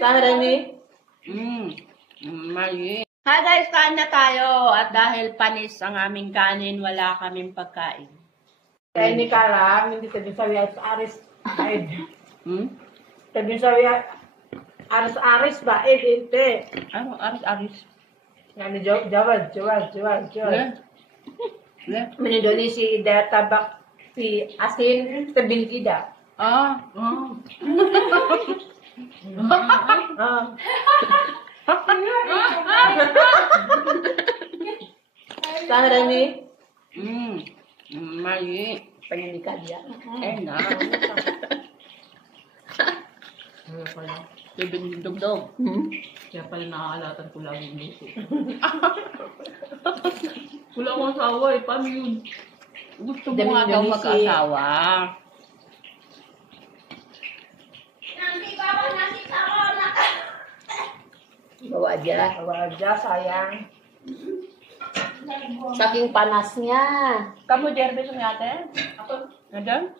Sarami? Mali. Hi guys, kain na tayo. At dahil panis ang aming kanin, wala kaming pagkain. Kaya ni Karam, hindi sabi sabi aris aid. Sabi sabi aris ba? Hindi. Ano? Aris? Nga ni Jawad. Minidoli si Databak si Asin Tabilida. Sarami? Mali. Paninikad yan. Na. Dugdog. Kaya pala nakaalatan ko lagi yung luto. Wala akong asawa eh. Paano yun? Gusto mo nga daw mag-asawa. Bawa aja, sayang. Saking panas niya. Kamu, Jervis, ng ate? Ako. Nadyan?